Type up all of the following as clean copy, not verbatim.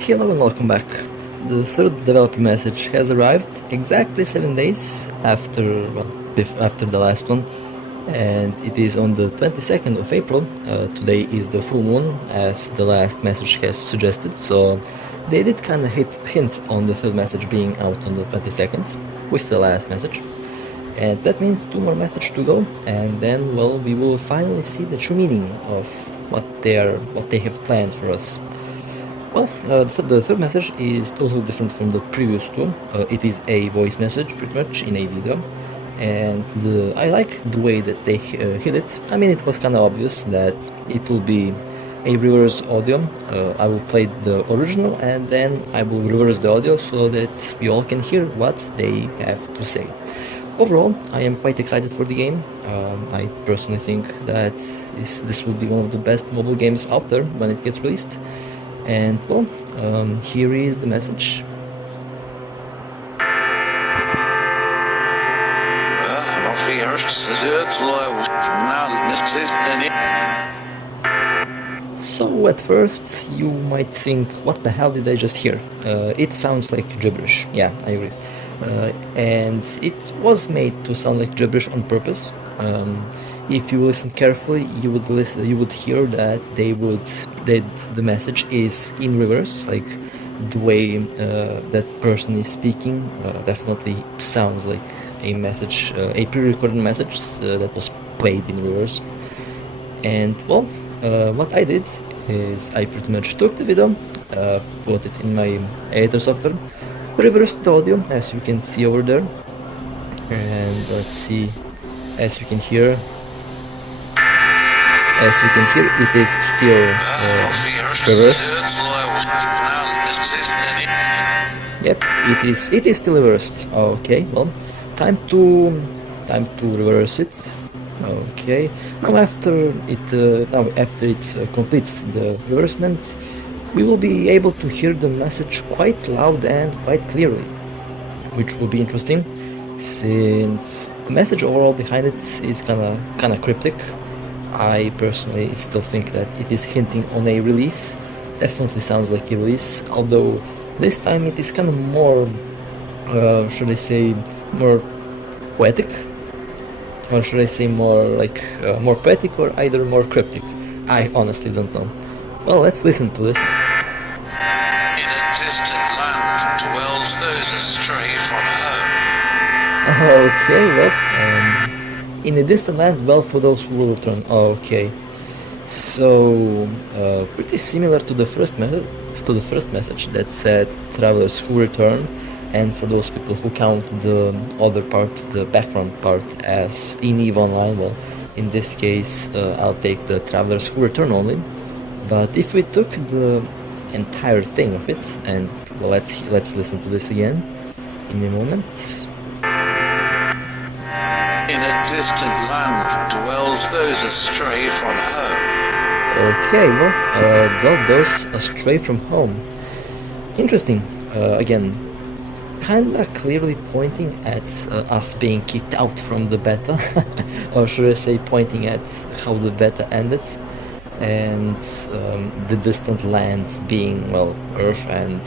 Hello and welcome back. The third developer message has arrived exactly 7 days after, after the last one, and it is on the 22nd of April. Today is the full moon, as the last message has suggested, so they did kind of hint on the third message being out on the 22nd with the last message. And that means 2 more messages to go, and then, well, we will finally see the true meaning of what they have planned for us. Well, the third message is totally different from the previous two. It is a voice message, pretty much, in a video, and I like the way that they hid it. I mean, it was kind of obvious that it will be a reverse audio. I will play the original, and then I will reverse the audio so that we all can hear what they have to say. Overall, I am quite excited for the game. I personally think that this will be one of the best mobile games out there when it gets released. And well, here is the message. So at first you might think, what the hell did I just hear? It sounds like gibberish. Yeah, I agree. And it was made to sound like gibberish on purpose. If you listen carefully, you would hear that the message is in reverse, like the way that person is speaking definitely sounds like a message, a pre-recorded message that was played in reverse. And well, what I did is I pretty much took the video, put it in my editor software, reversed the audio, as you can see over there, and let's see, as you can hear, it is still reversed. Yep, it is still reversed. Okay, well, time to reverse it. Okay, now after it completes the reversement, we will be able to hear the message quite loud and quite clearly, which will be interesting, since the message overall behind it is kind of cryptic. I personally still think that it is hinting on a release. Definitely sounds like a release, although this time it is kind of more, should I say, more poetic? Or should I say more like, more poetic or either more cryptic? I honestly don't know. Well, let's listen to this. In a distant land dwells those astray from home. Okay, well, in a distant land, well, for those who will return. Okay, so pretty similar to the first message that said travelers who return, and for those people who count the other part, the background part, as in EVE Online, well, in this case, I'll take the travelers who return only. But if we took the entire thing of it, and well, let's listen to this again in a moment. In a distant land dwells those astray from home. Okay, well, those astray from home. Interesting. Again, kinda clearly pointing at us being kicked out from the beta, or should I say, pointing at how the beta ended, and the distant land being, well, Earth, and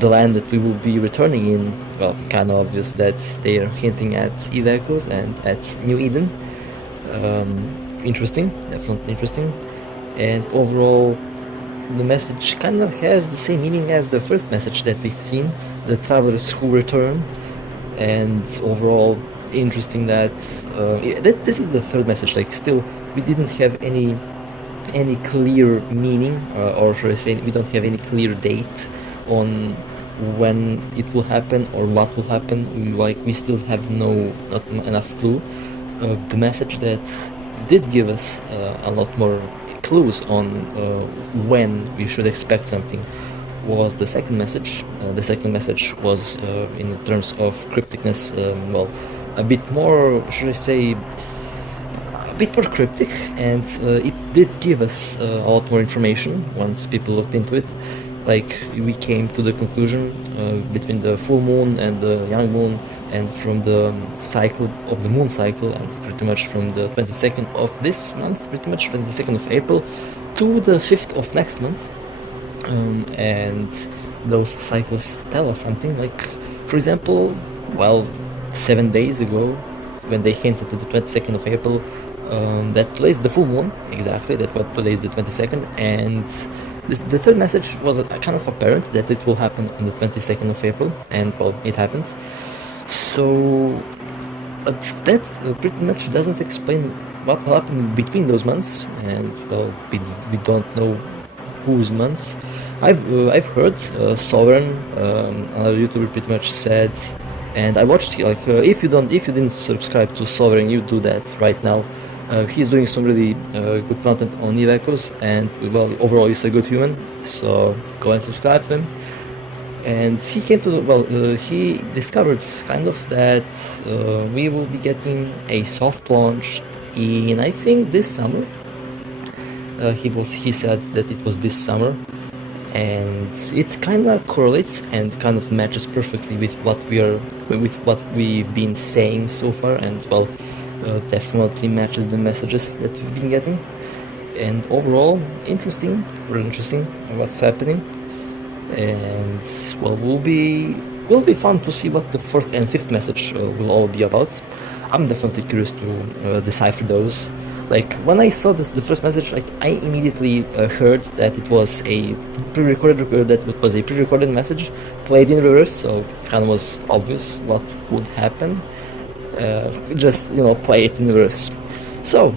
the land that we will be returning in. Well, kind of obvious that they are hinting at EVE Echoes and at New Eden. Interesting, definitely interesting. And overall, the message kind of has the same meaning as the first message that we've seen, the travelers who return. And overall, interesting that this is the third message. Like, still, we didn't have any clear meaning, or should I say, we don't have any clear date on when it will happen or what will happen. Like, we still have not enough clue. The message that did give us a lot more clues on when we should expect something was the second message. The second message was, in terms of crypticness, well, a bit more, should I say, a bit more cryptic, and it did give us a lot more information once people looked into it. Like, we came to the conclusion between the full moon and the young moon, and from the cycle of the moon cycle, and pretty much from the 22nd of this month, pretty much 22nd of April, to the 5th of next month, and those cycles tell us something. Like, for example, well, 7 days ago, when they hinted to the 22nd of April, that today is the full moon, exactly, that what today is the 22nd, and the third message was kind of apparent that it will happen on the 22nd of April, and well, it happened. So, but that pretty much doesn't explain what will happen between those months, and well, we don't know whose months. I've heard Sovereign, another YouTuber, pretty much said, and I watched, like, if you didn't subscribe to Sovereign, you do that right now. He's doing some really good content on Evacos, and well, overall he's a good human, so go and subscribe to him. And he came to he discovered kind of that we will be getting a soft launch in, I think, this summer. He said that it was this summer, and it kind of correlates and kind of matches perfectly with what we've been saying so far, and well, definitely matches the messages that we've been getting. And overall, really interesting what's happening. And well, will be fun to see what the fourth and fifth message will all be about. I'm definitely curious to decipher those. Like, when I saw the first message, like, I immediately heard that it was a pre-recorded message played in reverse, so kind of was obvious what would happen. Just, play it in reverse. So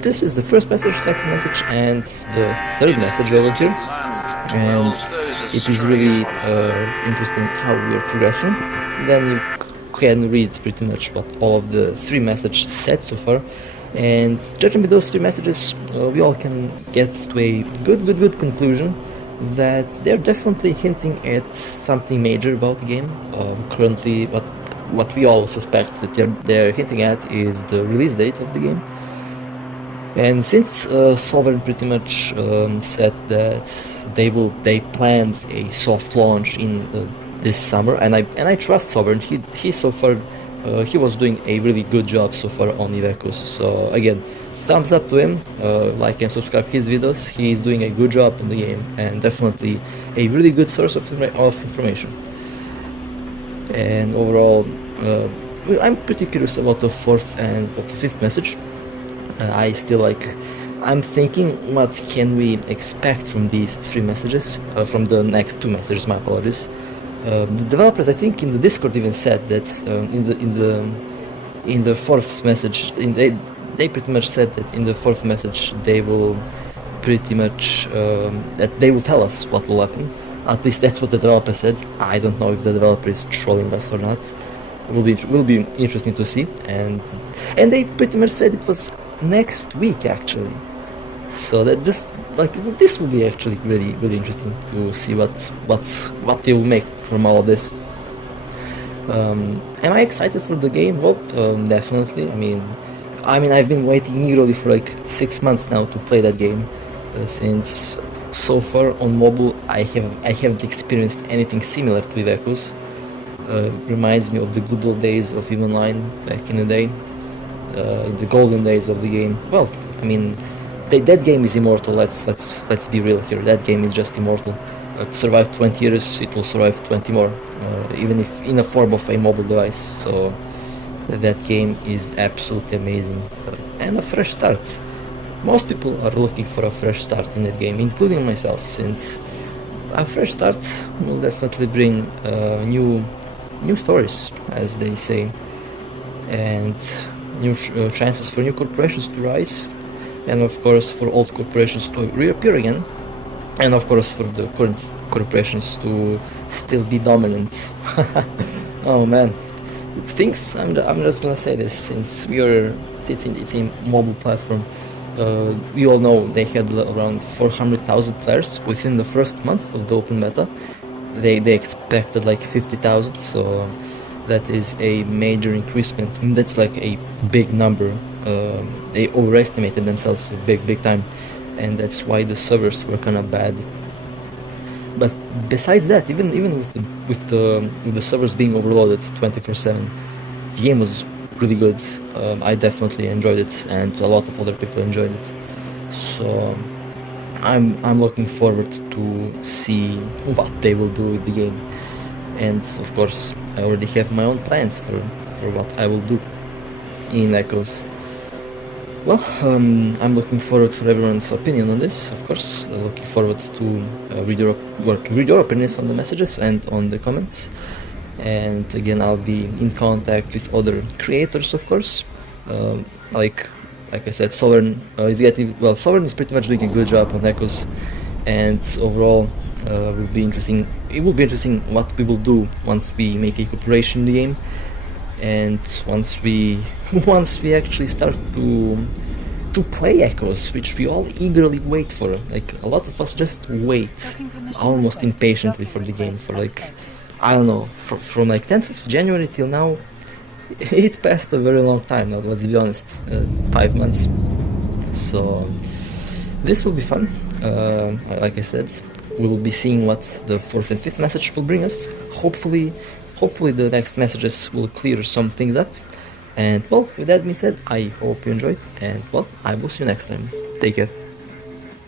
this is the first message, second message, and the third message over here. And it is really interesting how we are progressing. Then you can read pretty much what all of the three messages said so far, and judging by those three messages, we all can get to a good conclusion that they're definitely hinting at something major about the game. Currently, what we all suspect that they're hinting at is the release date of the game. And since Sovereign pretty much said that they planned a soft launch in this summer, and I trust Sovereign. He so far he was doing a really good job so far on Evacos. So again, thumbs up to him. Like and subscribe his videos. He's doing a good job in the game, and definitely a really good source of information. And overall, I'm pretty curious about the fourth and the fifth message. I'm thinking, what can we expect from these three messages, from the next two messages, my apologies. The developers, I think, in the Discord even said that in the fourth message, they pretty much said that in the fourth message they will pretty much that they will tell us what will happen. At least that's what the developer said. I don't know if the developer is trolling us or not. It will be interesting to see. And they pretty much said it was next week, actually. So that this will be actually really interesting to see what they will make from all of this. Am I excited for the game? Well, definitely. I mean, I've been waiting eagerly for like 6 months now to play that game, since so far on mobile I haven't experienced anything similar to Evacos. Reminds me of the good old days of EVE Online back in the day, the golden days of the game. Well, I mean, that game is immortal. Let's be real here. That game is just immortal. It survived 20 years. It will survive 20 more, even if in a form of a mobile device. So that game is absolutely amazing, and a fresh start. Most people are looking for a fresh start in that game, including myself, since a fresh start will definitely bring new stories, as they say, and new chances for new corporations to rise, and of course for old corporations to reappear again, and of course for the current corporations to still be dominant. Oh man, things. I'm just gonna say this, since it's a mobile platform. We all know they had around 400,000 players within the first month of the open beta. They expected like 50,000, so that is a major increasement. That's like a big number. They overestimated themselves big time, and that's why the servers were kind of bad. But besides that, even with the servers being overloaded 24/7, the game was really good. I definitely enjoyed it, and a lot of other people enjoyed it. So I'm looking forward to see what they will do with the game, and of course I already have my own plans for what I will do in Echoes. Well, I'm looking forward for everyone's opinion on this, of course. Looking forward to read your opinions on the messages and on the comments. And again, I'll be in contact with other creators, of course. Like I said, Sovereign is getting well. Sovereign is pretty much doing a good job on Echoes, and overall, will be interesting. It will be interesting what we will do once we make a corporation in the game, and once we actually start to play Echoes, which we all eagerly wait for. Like a lot of us just wait almost impatiently for the game for like, I don't know, from like 10th of January till now. It passed a very long time now, let's be honest, 5 months. So this will be fun. Like I said, we will be seeing what the 4th and 5th message will bring us. Hopefully the next messages will clear some things up. And well, with that being said, I hope you enjoyed, and well, I will see you next time. Take care.